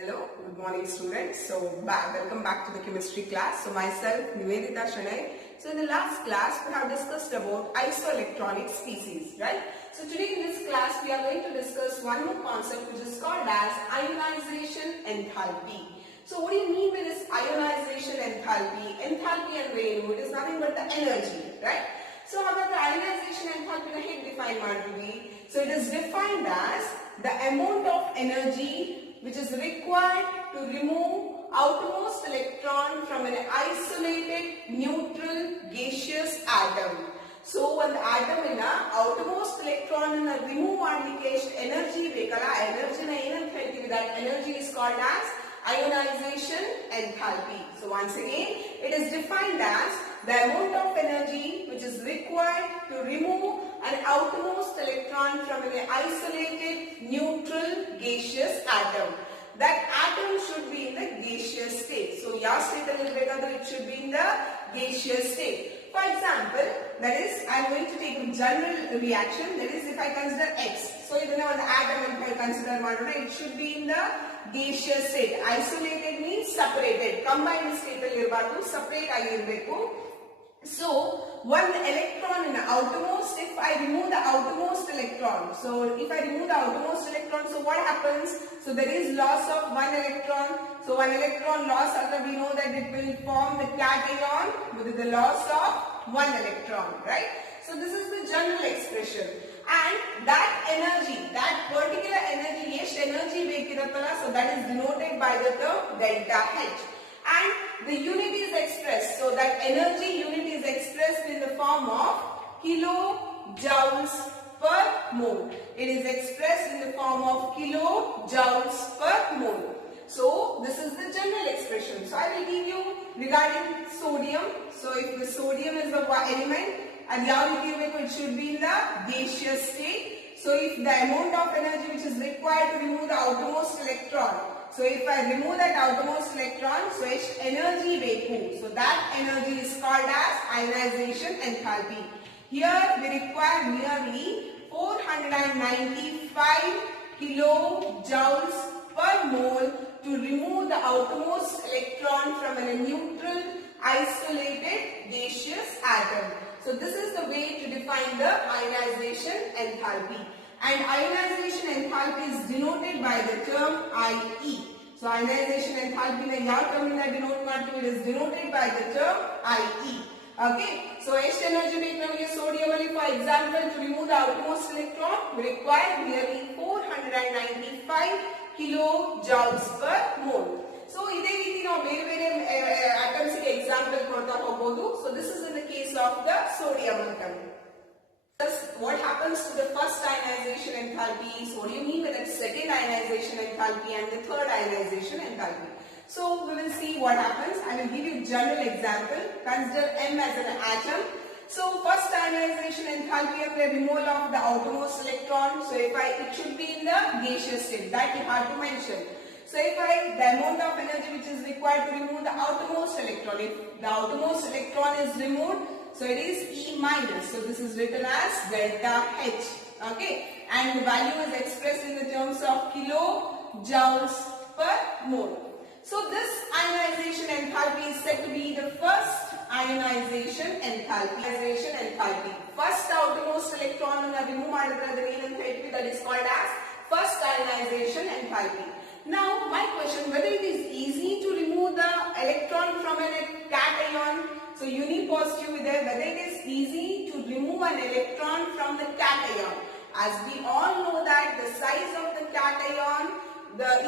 Hello, good morning students. Welcome back to the chemistry class. So myself Nivedita Shanai. So in the last class we have discussed about isoelectronic species, right? So today in this class we are going to discuss one more concept which is called as ionization enthalpy. So what do you mean by this ionization enthalpy? Enthalpy and Renu, it is nothing but the energy, right? So how about the ionization enthalpy na hege define ಮಾಡ್ತೀವಿ? So it is defined as the amount of energy which is required to remove outermost electron from an isolated neutral gaseous atom. So ಒಂದು atom ನ outermost electron ಅನ್ನು remove ಮಾಡಲಿಕ್ಕೆ ಎಷ್ಟು energy ಬೇಕಲ್ಲ, ಆ energy ನ ಏನಂತ ಹೇಳ್ತೀವಿ? That energy is called as ionization enthalpy. So once again, it is defined as the amount of energy which is required to remove an outermost electron from an isolated neutral gaseous atom. That atom should be in the gaseous state. So ಯಾವ state ಅಲ್ಲಿ ಇರಬೇಕಾದ್ರೆ it should be in the gaseous state. For example, that is I am going to take a general reaction. That is if I consider X. So ಇದನ್ನ ಒಂದು atom ಅಂತ consider ಮಾಡಿದ್ರೆ it should be in the gaseous state. Isolated means separated. Combined state ಅಲ್ಲಿ ಇರಬಾರದು, separate ಆಗಿರಬೇಕು. So one electron in the outermost, if I remove the outermost electron, so if I remove the outermost electron, so what happens? So there is loss of one electron. So one electron loss, after we know that it will form the cation with the loss of one electron, right? So this is the general expression. And that energy, that particular energy, yes, energy bekiratala, so that is denoted by the term delta H. And the unit is expressed, so that energy unit is expressed in the form of kilojoules per mole. It is expressed in the form of kilojoules per mole. So this is the general expression. So I will give you regarding sodium. So if the sodium is the element, and it should be in the gaseous state. So if the amount of energy which is required to remove the outermost electron, so if I remove that outermost electron, so it's energy beku. So that energy is called as ionization enthalpy. Here we require nearly 495 kilojoules per mole to remove the outermost electron from a neutral isolated gaseous atom. So this is the way to define the ionization enthalpy. And ionization enthalpy is denoted by the term IE. So ionization enthalpy na yav term inda denote ಮಾಡ್ತೀವಿ? It is denoted by the term IE. Okay. So ಎಷ್ಟು energy ಬೇಕು ನಮಗೆ sodium ಅಲ್ಲಿ? For example, to remove the outermost electron, we require nearly 495 kilojoules per mole. So ಇದೇ ರೀತಿ ನಾವು ಬೇರೆ ಬೇರೆ atoms ಗೆ example ಕೊಡ್ತಾ ಹೋಗಬಹುದು. So this is in the case of the sodium atom. What happens to the first ionization enthalpy? So what do you mean by the second ionization enthalpy and the third ionization enthalpy? So we will see what happens. I will give you general example. Consider M as an atom. So first ionization enthalpy of the removal of the outermost electron. So it should be in the gaseous state. That you have to mention. So the amount of energy which is required to remove the outermost electron. If the outermost electron is removed, so it is E minus. So this is written as delta H. Okay. And the value is expressed in the terms of kilojoules per mole. So this ionization enthalpy is said to be the first ionization enthalpy. First outermost electron ಅನ್ನು remove ಮಾಡಿದ್ರೆ ಅದನ್ನ ಏನಂತ ಹೇಳ್ತೀವಿ? That is called as first ionization enthalpy. Now my question, whether it is easy to remove the electron from a cation, so unipositive is there, whether it is easy to remove an electron from the cation. As we all know that the size of the cation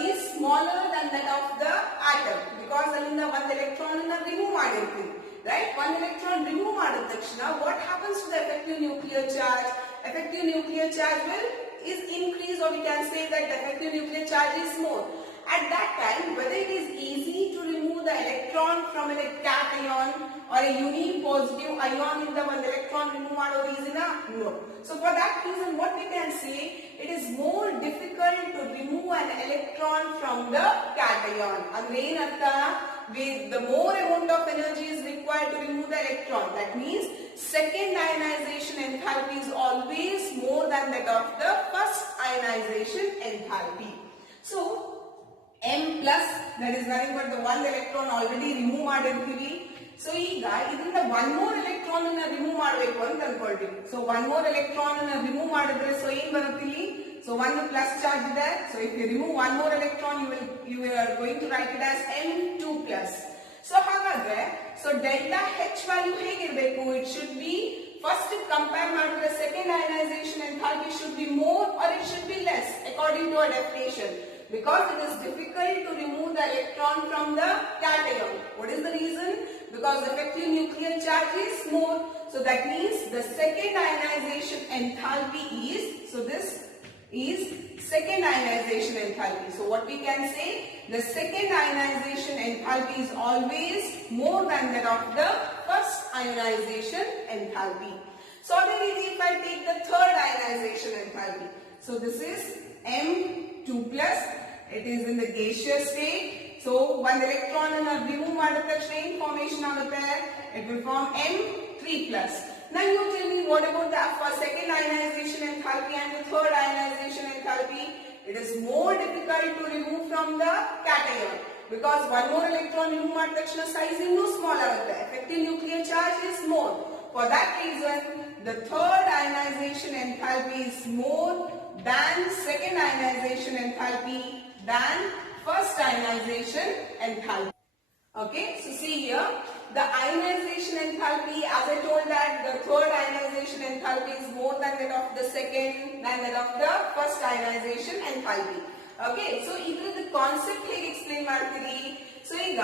is smaller than that of the atom, because allinda one electron anna remove ಮಾಡಿರ್ತೀವಿ, right? One electron remove ಮಾಡಿದ ತಕ್ಷಣ what happens to the effective nuclear charge? Effective nuclear charge is increased, or we can say that the effective nuclear charge is more. At that time, whether it is easy to remove the electron from a cation or a unipositive ion in the one electron remove ಮಾಡೋದು easy-ನಾ? No. So for that reason, what we can say, it is more difficult to remove an electron from the cation. ಅಂದ್ರೆ ಏನರ್ಥ? The more amount of energy is required to remove the electron. That means second ionization enthalpy is always more than that of the first ionization enthalpy. So M plus, that is nothing but the one electron already remove ಮಾಡಿರ್ತೀವಿ. So ಈಗ ಇದರಿಂದ one more electron ಅನ್ನು remove ಮಾಡಬೇಕು ಅಂತ ಅನ್ಕೊಳ್ತೀವಿ. So one more electron ಅನ್ನು remove ಮಾಡಿದ್ರೆ so ಏನು ಬರುತ್ತೆ ಇಲ್ಲಿ? So one plus charge ಇದೆ. So if you remove one more electron, you are going to write it as M2 plus. So ಹಾಗಾದ್ರೆ so delta H value ಹೇಗಿರಬೇಕು? It should be first compare ಮಾಡಿದ್ರೆ second ionization enthalpy should be more or it should be less according to our definition, because it is difficult to remove the electron from the cation. What is the reason? Because the effective nuclear charge is more. So that means the second ionization enthalpy is, so this is second ionization enthalpy. So what we can say, the second ionization enthalpy is always more than that of the first ionization enthalpy. So already if I take the third ionization enthalpy, so this is M2 plus, it is in the gaseous state. So one electron ಅನ್ನು remove ಮಾಡಿದ ತಕ್ಷಣ ಏನು formation ಆಗುತ್ತೆ? It will form M3 plus. Now you tell me, what about the second ionization enthalpy and the third ionization enthalpy? It is more difficult to remove from the cation, because one more electron remove ಮಾಡಿದ ತಕ್ಷಣ size ಇನ್ನೂ small ಆಗುತ್ತೆ. Effective nuclear charge is more. For that reason, the third ionization enthalpy is more than second ionization enthalpy than first ionization enthalpy. Okay, so see here, the ionization enthalpy, as I told that the third ionization enthalpy is more than that of the second, than that of the first ionization enthalpy. Okay, so either the concept here explain ಮಾಡ್ತೀರಿ. So ಈಗ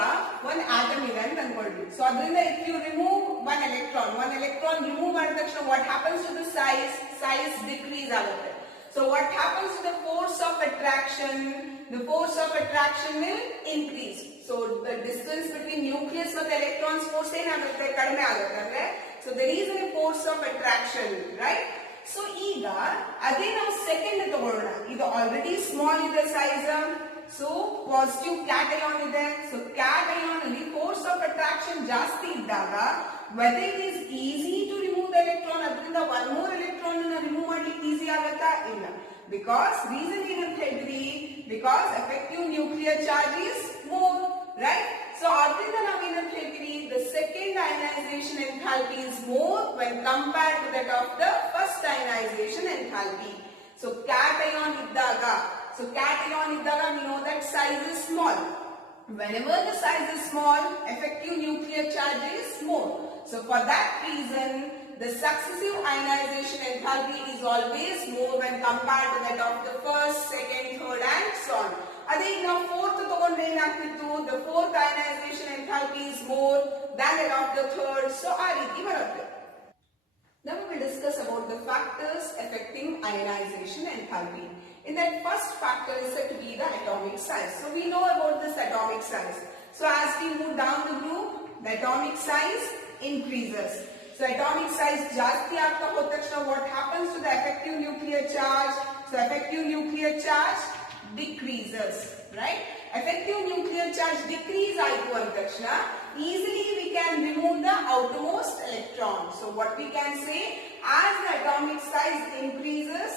one atom ಇದೆ ಅಂತ ಅನ್ಕೊಳ್ಳಿ. So ಅದರಿಂದ if you remove one electron remove ಮಾಡಿದ ತಕ್ಷಣ what happens to the size decrease ಆಗುತ್ತೆ. So what happens to the force of attraction? The force of attraction will increase. So the distance between nucleus and electrons force ಏನಾಗುತ್ತೆ? ಕಡಿಮೆ ಆಗುತ್ತೆ ಅಂದ್ರೆ. So there is a force of attraction, right? So ಈಗ ಅದೇ ನಾವು second ತಗೊಳ್ಳೋಣ. ಇದು already small ಇದೆ ಸೈಜ್. So positive cation ಇದೆ. So cation ಅಲ್ಲಿ force of attraction ಜಾಸ್ತಿ ಇದ್ದಾಗ whether it is easy to remove the electron, ಅದರಿಂದ one more electron ಅನ್ನು remove ಮಾಡ್ಲಿಕ್ಕೆ ಈಸಿ ಆಗುತ್ತಾ? ಇಲ್ಲ. Because reason ಏನಂತ ಹೇಳಿದ್ರಿ? Because effective nuclear charge is more, right? So ಅದರಿಂದ ನಾವು ಏನಂತ ಹೇಳ್ತೀವಿ? The second ionization enthalpy is more when compared to that of the first ionization enthalpy. So cation ಇದ್ದಾಗ we know that size is small. Whenever the size is small, effective nuclear charge is more. So for that reason, the successive ionization enthalpy is always more when compared to that of the first, second, third and so on. ಅದೇ ಈಗ ನಾವು fourth ತಗೊಂಡ್ರೆ ಏನಾಗ್ತಿತ್ತು? The fourth ionization enthalpy is more than that of the third. So ಆ ರೀತಿ ಬರುತ್ತೆ. Now we will discuss about the factors affecting ionization enthalpy. In that, first factor is said to be the atomic size. So we know about this atomic size. So as we move down the group, the atomic size increases. So atomic size ಜಾಸ್ತಿ ಆಗ್ತಾ ಹೋದ ತಕ್ಷಣ what happens to the effective nuclear charge? So effective nuclear charge decreases, right? Effective nuclear charge decrease ಆಯಿತು ಅಂದ ತಕ್ಷಣ easily we can remove the outermost electron. So what we can say, as the atomic size increases,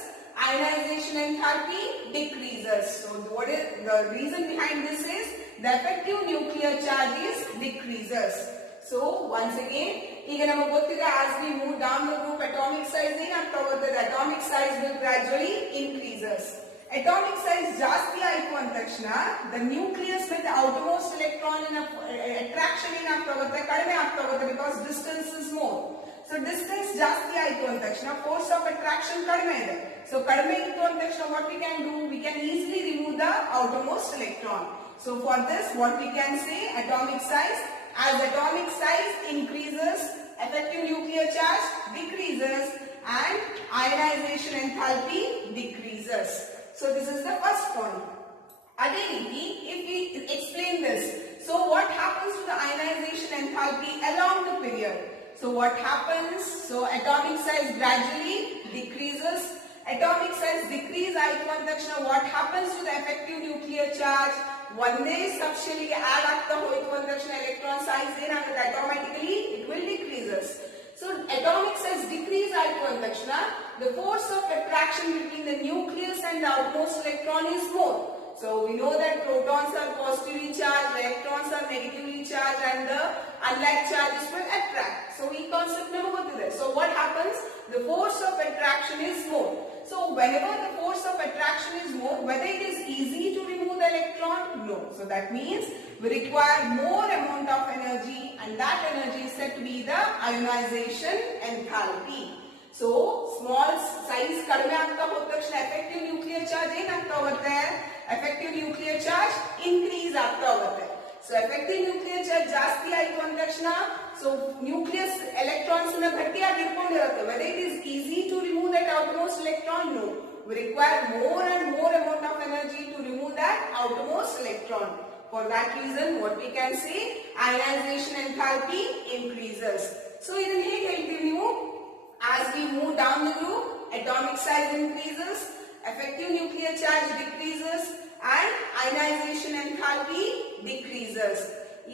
ionization enthalpy decreases. So what is the reason behind this? Is the effective nuclear charge is decreases. So once again, ಈಗ ನಮಗೆ ಗೊತ್ತಿದೆ as we move down the group, atomic size ಏನಾಗ್ತಾ ಹೋಗುತ್ತೆ? The atomic size will gradually increases. Atomic size ಜಾಸ್ತಿ ಆಯಿತು ಅಂದ ತಕ್ಷಣ the nucleus with the outermost electron in attraction ಏನಾಗ್ತಾ ಹೋಗುತ್ತೆ? ಕಡಿಮೆ ಆಗ್ತಾ ಹೋಗುತ್ತೆ, because distance is more. So distance ಜಾಸ್ತಿ ಆಯಿತು ಅಂದ ತಕ್ಷಣ force of attraction ಕಡಿಮೆ ಇದೆ. So ಕಡಿಮೆ ಇತ್ತು ಅಂದ ತಕ್ಷಣ what we can do? We can easily remove the outermost electron. So for this what we can say, atomic size, as atomic size increases, effective nuclear charge decreases and ionization enthalpy decreases. So this is the first point. Again, if we explain this, so what happens to the ionization enthalpy along the period? So what happens? So atomic size gradually decreases. Atomic size decrease ಆಯಿತು ಅಂದ ತಕ್ಷಣ what happens to the effective nuclear charge? ಒಂದೇ ಸಬ್ಶೆಲ್ಗೆ add ಆಗ್ತಾ ಹೋಯಿತು ಅಂದ ತಕ್ಷಣ electron size ಏನಾಗುತ್ತೆ? Automatically it will decreases. So atomic size decrease ಆಯಿತು ಅಂದ ತಕ್ಷಣ the force of attraction between the nucleus and the outermost electron is more. So we know that protons are positively charged, electrons are negatively charged, and the unlike charges will attract. So we concept number go to this. So what happens? The force of attraction is more. So whenever the force of attraction is more, whether it is easy to remove the electron? No. So that means we require more amount of energy, and that energy is said to be the ionization enthalpy. So small size ಕಡಿಮೆ ಆಗ್ತಾ ಹೋದ ತಕ್ಷಣ effective nuclear charge ಏನಾಗ್ತಾ ಹೋಗುತ್ತೆ? Effective nuclear charge increase ಆಗ್ತಾ ಹೋಗುತ್ತೆ. So effective nuclear charge ಜಾಸ್ತಿ ಆಯಿತು ಅಂದ ತಕ್ಷಣ so nucleus electrons ನ ಗಟ್ಟಿಯಾಗಿ ಹಿಡ್ಕೊಂಡಿರುತ್ತೆ. Whether it is easy to remove that outermost electron? No. We require more and more amount of energy to remove that outermost electron. For that reason, what we can say, ionization enthalpy increases. So ಇದನ್ನ ಹೇಗೆ ಹೇಳ್ತೀವಿ ನೀವು? As we move down the group, atomic size increases, effective nuclear charge decreases, and ionization enthalpy decreases.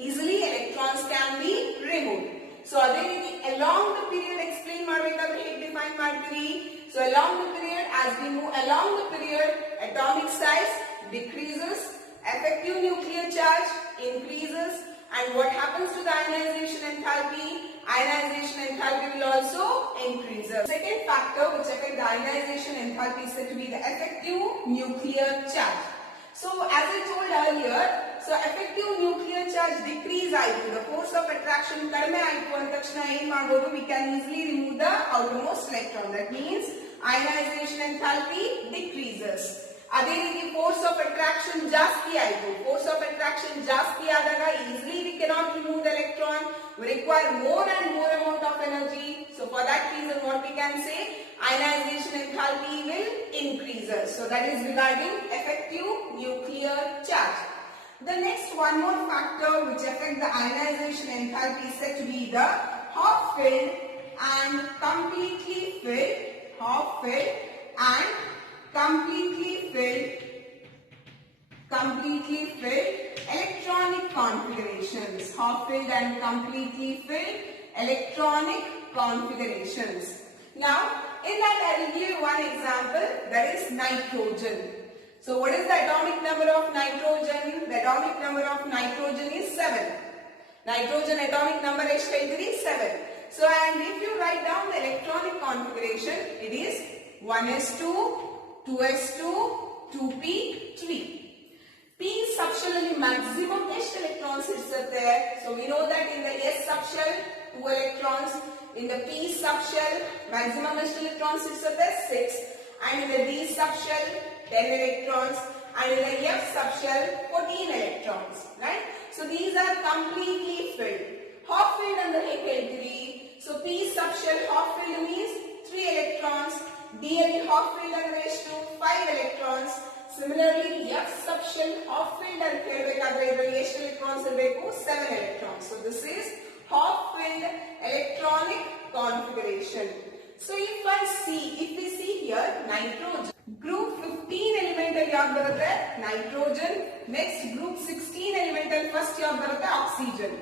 Easily electrons can be removed. So ಅದೇ ರೀತಿ along the period explain ಮಾಡಬೇಕಾದ್ರೆ ಹೇಗೆ define ಮಾಡ್ತೀವಿ? So along the period, as we move along the period, atomic size decreases, effective nuclear charge increases, and what happens to the ionization enthalpy? Ionization enthalpy will also increase. The second factor which affects the ionization enthalpy is said to be the effective nuclear charge. So as I told earlier, so effective nuclear charge decrease ಆಯಿತು, the force of attraction ಕಡಿಮೆ ಆಯಿತು ಅಂದ ತಕ್ಷಣ ಏನು ಮಾಡಬಹುದು? We can easily remove the outermost electron. That means ionization enthalpy decreases. ಅದೇ ರೀತಿ force of attraction ಜಾಸ್ತಿ ಆಯಿತು, force of attraction ಜಾಸ್ತಿ ಆದಾಗ easily we cannot remove the electron. We require more and more amount of energy. So for that reason, what we can say, ionization enthalpy will increase. So that is regarding effective nuclear charge. The next one more factor which affects the ionization enthalpy is said to be the half filled and completely filled, half filled and completely filled electronic configurations. Half filled and completely filled electronic configurations. Now, in that I will give you one example, that is nitrogen. So what is the atomic number of nitrogen? The atomic number of nitrogen is 7. Nitrogen atomic number is 7. So and if you write down the electronic configuration, it is 1s2, 2s2, 2p, 3. P subshell maximum ಎಷ್ಟು electrons ಇರುತ್ತೆ? So we know that in the S subshell 2 electrons, in the P subshell maximum ಎಷ್ಟು electrons ಇರುತ್ತೆ? 6, and in the D subshell 10 electrons, and in the F subshell 14 electrons, right? So these are completely filled. Half filled ಅಂದ್ರೆ ಹೇಗೆ ಹೇಳ್ತೀವಿ? So P subshell half filled means 3 electrons, D ಅಲ್ಲಿ half filled ಅಂದ್ರೆ ಎಷ್ಟು? 5 electrons. Similarly, F subshell half filled ಅಂತ ಹೇಳಬೇಕಾದ್ರೆ ಇದರಲ್ಲಿ ಎಷ್ಟು electrons ಇರಬೇಕು? 7 electrons. So this is half filled electronic configuration. So if we see here nitrogen, group 15 elemental ಯಾವ್ದು ಬರುತ್ತೆ? Nitrogen. Next group 16 elemental first ಯಾವ್ದು ಬರುತ್ತೆ? Oxygen.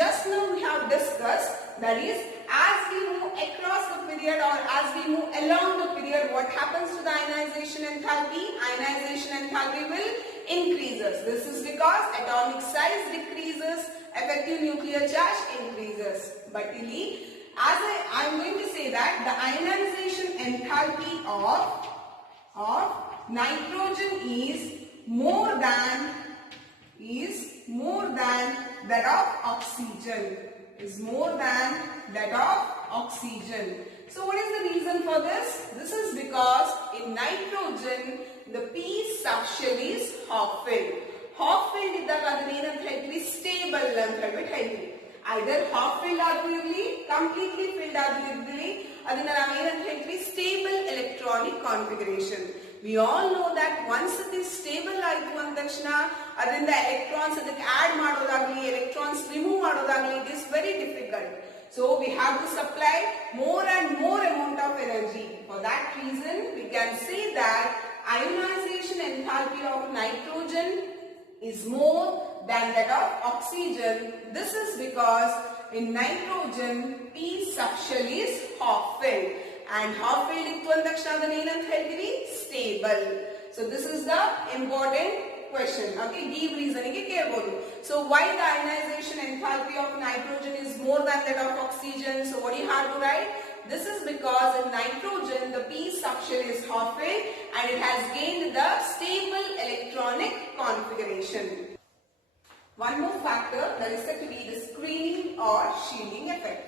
Just now we have discussed, that is, as we move across the period or as we move along the period, what happens to the ionization enthalpy? Ionization enthalpy will increases. This is because atomic size decreases, effective nuclear charge increases. But as I am going to say that the ionization enthalpy of nitrogen is more than that of oxygen. Is more than that of oxygen. So what is the reason for this? This is because in nitrogen the P subshell is half filled. Half filled ಇದ್ದಾಗ ಅದನ್ನ ಏನಂತ ಹೇಳ್ತೀವಿ? Stable ಅಂತ ಹೇಳ್ಬಿಟ್ಟು ಹೇಳ್ತೀವಿ. Either half filled ಆದ್ರೂ ಇರಲಿ, completely filled ಆದ್ರೂ ಇರಲಿ, ಅದನ್ನ ನಾವು ಏನಂತ ಹೇಳ್ತೀವಿ? Stable electronic configuration. We all know that once it is stable ಆಯಿತು ಅಂದ ತಕ್ಷಣ ಅದರಿಂದ electrons ಅದಕ್ಕೆ add ಮಾಡೋದಾಗಲಿ, electrons remove ಮಾಡೋದಾಗಲಿ, it is very difficult. So we have to supply more and more amount of energy. For that reason, we can say that ionization enthalpy of nitrogen is more than that of oxygen. This is because in nitrogen P subshell is half filled, and half filled ಇತ್ತು ಅಂದ ತಕ್ಷಣ ಅದನ್ನ ಏನಂತ ಹೇಳ್ತೀವಿ? Stable. So this is the important question. Okay, give reasoning ge kelbodu. So why the ionization enthalpy of nitrogen is more than that of oxygen? So what do you have to write? This is because in nitrogen the p subshell is half-filled and it has gained the stable electronic configuration. One more factor that is said to be the screening or shielding effect.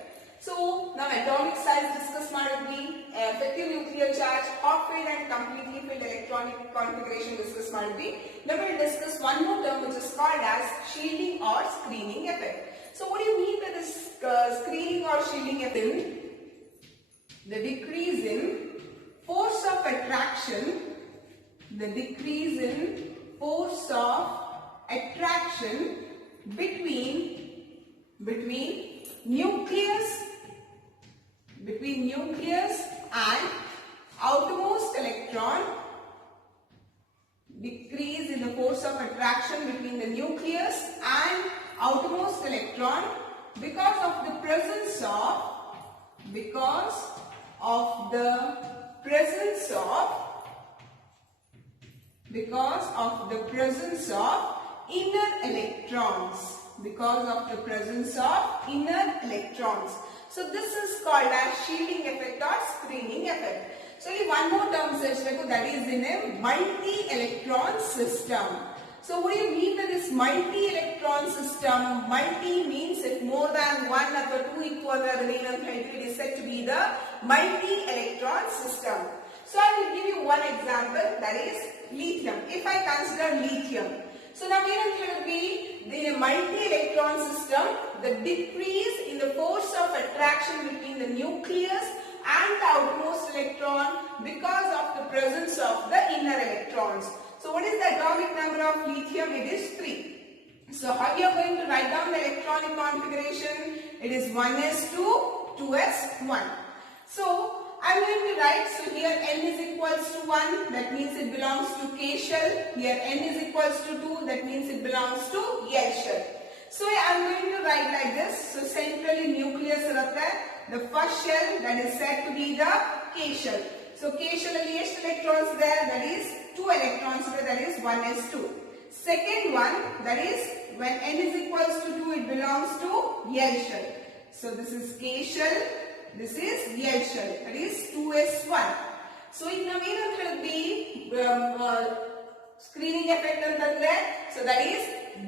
So now atomic size discuss madidvi, effective nuclear charge, half-filled and completely filled electronic configuration discuss madidvi. Now we will discuss one more term which is called as shielding or screening effect. So what do you mean by this screening or shielding effect? The decrease in force of attraction, between nucleus and outermost electron, decrease in the force of attraction between the nucleus and outermost electron because of the presence of inner electrons. So this is called as shielding effect or screening effect. So one more term that is in a multi-electron system. So what do you mean by this multi-electron system? Multi means if more than one or two equal, it is said to be the multi-electron system. So I will give you one example, that is lithium. If I consider lithium, so now it will be in a multi-electron system, the decrease in the force of attraction between the nucleus and the outermost electron because of the presence of the inner electrons. So what is the atomic number of lithium? It is 3. So how you are going to write down the electronic configuration? It is 1s2, 2s1. So I am going to write, so here n is equals to 1, that means it belongs to K shell. Here n is equals to 2, that means it belongs to L shell. So I am going to write like this. So centrally nucleus रहता है. The first shell, that is said to be the K shell. So K shell ಅಲ್ಲಿ ಎಷ್ಟು electrons there? That is 2 electrons there, that is 1s2. Second one, that is when n is equals to 2, it belongs to L shell. So this is K shell. This is L shell, that is 2s1. So in the main will be screening effect antandre. So that is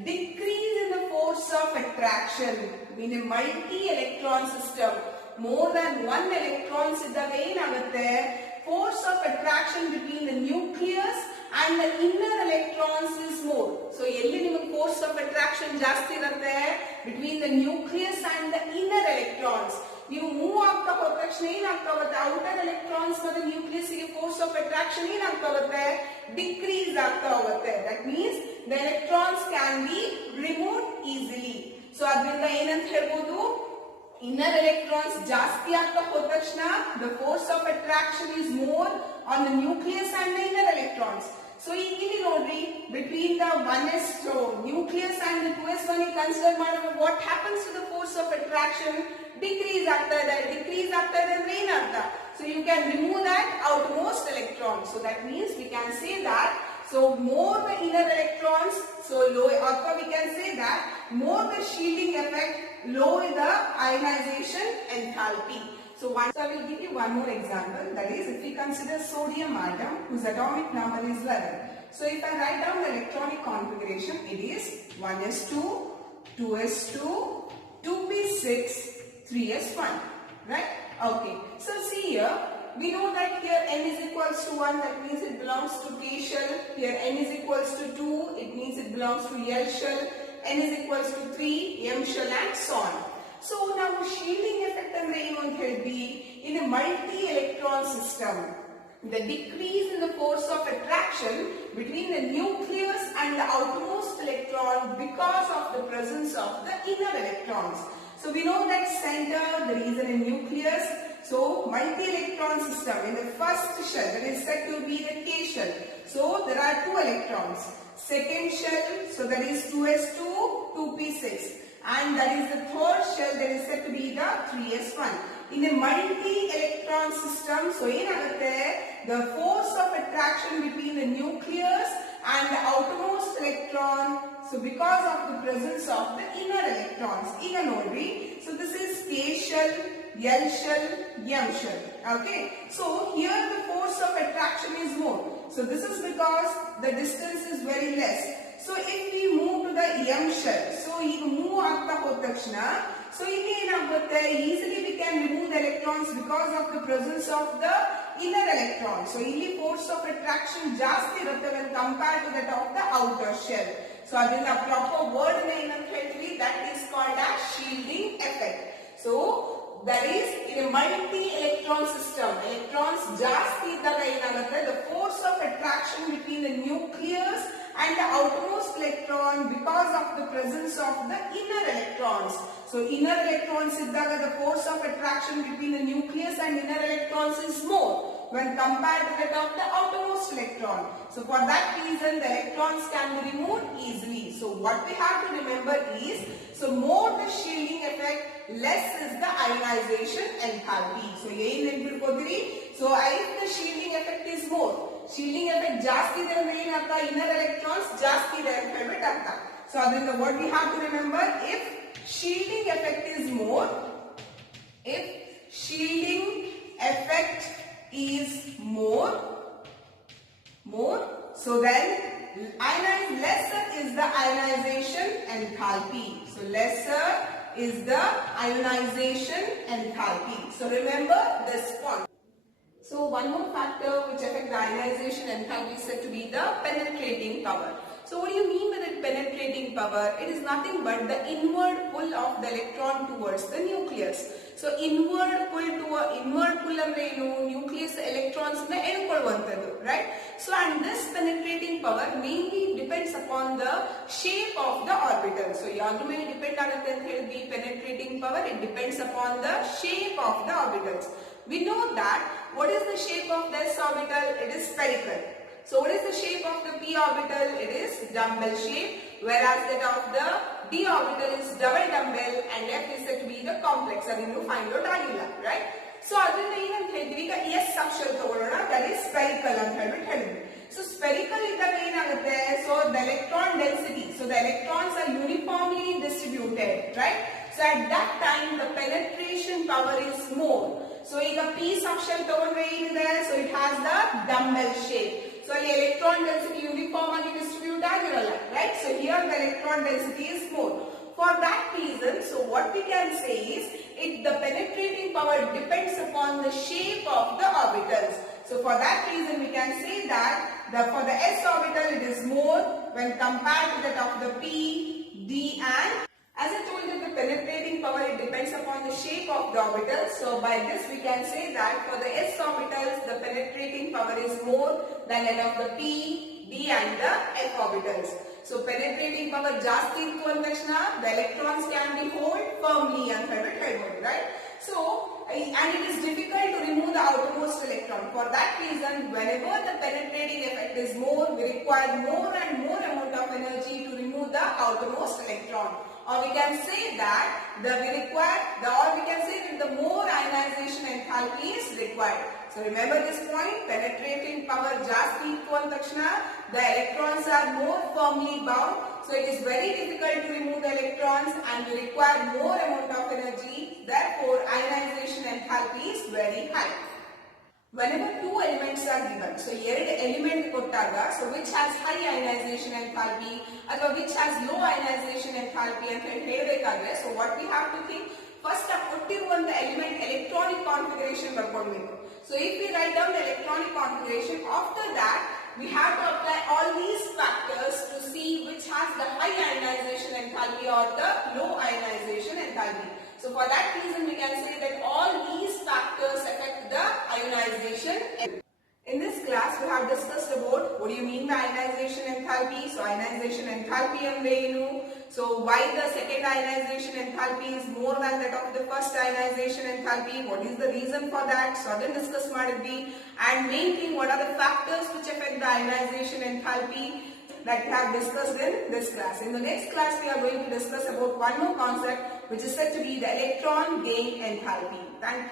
decrease in the force of attraction in a multi-electron system. More than one electrons iddaga enagutte, force of attraction between the nucleus and the inner electrons is more. So elli niಮಗೆ force of attraction ಜಾಸ್ತಿ ಇರುತ್ತೆ between the nucleus and the inner electrons. ನೀವು move ಆಗ್ತಾ ಹೋದ ತಕ್ಷಣ ಏನಾಗ್ತಾ ಹೋಗುತ್ತೆ, outer electrons ಮತ್ತು nucleus ಗೆ ಫೋರ್ಸ್ ಆಫ್ ಅಟ್ರಾಕ್ಷನ್ ಏನಾಗ್ತಾ ಹೋಗುತ್ತೆ, ಡಿಕ್ರೀಸ್ ಆಗ್ತಾ ಹೋಗುತ್ತೆ. That means the electrons can be removed easily. So ಅದರಿಂದ ಏನಂತ ಹೇಳ್ಬೋದು, ಇನ್ನರ್ ಎಲೆಕ್ಟ್ರಾನ್ಸ್ ಜಾಸ್ತಿ ಆಗ್ತಾ ಹೋದ ತಕ್ಷಣ the force of attraction is more on the nucleus and the inner electrons. So ಇಲ್ಲಿ ನೋಡ್ರಿ, between the 1s, so nucleus and the 2s1 consider ಮಾಡಿದ್ರೆ what happens to the force of attraction? Decrease ಆಗ್ತಾ ಇದೆ. Decrease ಆಗ್ತಾ ಇದೆ ಅಂದ್ರೆ ಏನರ್ಥ? So you can remove that outermost electron. So that means we can say that, so more the inner electrons, so low, or we can say that more the shielding effect, low the ionization enthalpy. So I will give you one more example, that is if we consider sodium atom whose atomic number is 11. So if I write down the electronic configuration, it is 1s2, 2s2, 2p6, 3s1, right? Okay. So see here, we know that here n is equals to 1, that means it belongs to K shell. Here n is equals to 2, it means it belongs to L shell. N is equals to 3, M shell, and so on. So now shielding effect andre ಏನು ಅಂತ ಹೇಳಿದ್ವಿ, in a multi-electron system, the decrease in the force of attraction between the nucleus and the outermost electron because of the presence of the inner electrons. So we know that center, there is a nucleus. So multi-electron system, in the first shell, that is said to be the K shell. So there are 2 electrons. Second shell, so that is 2s2, 2p6. And that is the third shell, that is said to be the 3s1. In a multi-electron system, so ಏನಾಗುತ್ತೆ, the force of attraction between the nucleus and the outermost electron, so because of the presence of the inner electrons. ಈಗ ನೋಡ್ರಿ, so this is K shell, L shell, M shell. Okay, so here the force of attraction is more. So this is because the distance is very less. So if we move to the M shell, so ಈಗ move ಆಗ್ತಾ ಹೋದ ತಕ್ಷಣ, so ಇಲ್ಲಿ ಏನಾಗುತ್ತೆ, easily we can remove the electrons because of the presence of the inner electron. So ಇಲ್ಲಿ force of attraction ಜಾಸ್ತಿ ಇರುತ್ತೆ when compared to that of the outer shell. So ಅದರಿಂದ proper word ಏನಂತ ಹೇಳ್ತೀವಿ, that is called as shielding effect. So that is in a multi-electron system, electrons ಜಾಸ್ತಿ ಇದ್ದಾಗ ಏನಾಗುತ್ತೆ, the force of attraction between the nucleus and the outermost electron because of the presence of the inner electrons. So inner electrons iddaga the force of attraction between the nucleus and inner electrons is more when compared to that of the outermost electron. So for that reason the electrons can be removed easily. So what we have to remember is, so more the shielding effect, less is the ionization enthalpy. So ಏನು ನೆನಪಿಟ್ಕೋತೀರಿ, so if the shielding effect is more, shielding effect ಜಾಸ್ತಿ ಇದೆ ಅಂದ್ರೆ ಏನರ್ಥ, inner electrons ಜಾಸ್ತಿ ಇದೆ ಅಂತ ಹೇಳ್ಬಿಟ್ಟು ಅರ್ಥ. So ಅದರಿಂದ what we have to remember, if shielding effect is more, if shielding effect is more, so then lesser is the ionization enthalpy. So lesser is the ionization enthalpy. So remember this point. So one more factor which affects the ionization enthalpy is said to be the penetrating power. So what do you mean by that penetrating power? It is nothing but the inward pull of the electron towards the nucleus. So inward pull ಅಂದ್ರೆ ಏನು, nucleus electrons ನ ಎಳ್ಕೊಳ್ಳುವಂತದ್ದು, right? So and this penetrating power mainly depends upon the shape of the orbital. So ಯಾವ್ದ್ರ ಮೇಲೆ depend ಆಗುತ್ತೆ ಅಂತ ಹೇಳಿದ್ವಿ penetrating power? It depends upon the shape of the orbitals. We know that what is the shape of this orbital? It is spherical. So what is the shape of the p orbital? It is dumbbell shape, whereas that of the d orbital is double dumbbell and f is said to be the complex. ಅದನ್ನು find out ಆಗಿಲ್ಲ, right? So ಅದರಿಂದ ಏನಂತ ಹೇಳಿದ್ವಿ, ಈಗ s ಅಕ್ಷರ ತಗೊಳ್ಳೋಣ, that is spherical ಅಂತ ಹೇಳ್ಬಿಟ್ಟು ಹೇಳಿದ್ವಿ. So spherical ಇದ್ದಾಗ ಏನಾಗುತ್ತೆ, so the electron density, so the electrons are uniformly distributed, right? So at that time the penetration power is more. So ಈಗ p section ತಗೊಂಡ್ರೆ ಏನಿದೆ, so it has the dumbbell shape. So the electron density uniform ಆಗಿ distribute ಆಗಿರಲ್ಲ, right? So here the electron density is more. For that reason, so what we can say is, the penetrating power depends upon the shape of the orbitals. So for that reason we can say that for the s orbital it is more when compared to that of the p, d and as I told you, the penetrating power, it depends upon the shape of the orbitals. So by this we can say that for the s orbitals the penetrating power is more than that of the p, d and the f orbitals. So penetrating power ಜಾಸ್ತಿ ಇತ್ತು ಅಂದ ತಕ್ಷಣ the electrons can be hold firmly ಅಂತ ಹೇಳ್ಬೋದು, right? So and it is difficult to remove the outermost electron. For that reason, whenever the penetrating effect is more, we require more and more amount of energy to remove the outermost electron. Or we can say that the more ionization enthalpy is required. So remember this point, penetrating power ಜಾಸ್ತಿ ಇತ್ತು ಅಂದ ತಕ್ಷಣ the electrons are more firmly bound. So it is very difficult to remove the electrons and we require more amount of energy. Therefore, ionization enthalpy is very high. Whenever two elements are given, so ಎರಡು element ಕೊಟ್ಟಾಗ, so which has high ionization enthalpy ಅಥವಾ which has low ionization enthalpy ಅಂತ ಹೇಳಬೇಕಾದ್ರೆ, so what we have to think, first ಕೊಟ್ಟಿರುವಂತ element electronic configuration ಬರ್ಕೊಳ್ಬೇಕು. So if we write down the electronic configuration, after that we have to apply all these factors to see which has the high ionization enthalpy or the low ionization enthalpy. So for that reason we can say that all these factors affect the ionization. In this class we have discussed about what do you mean by ionization enthalpy. So ionization enthalpy andre enu, so why the second ionization enthalpy is more than that of the first ionization enthalpy, what is the reason for that, so adin discuss madidvi, and main thing, what are the factors which affect the ionization enthalpy that we have discussed in this class. In the next class we are going to discuss about one more concept which is said to be the electron gain enthalpy. Thank you.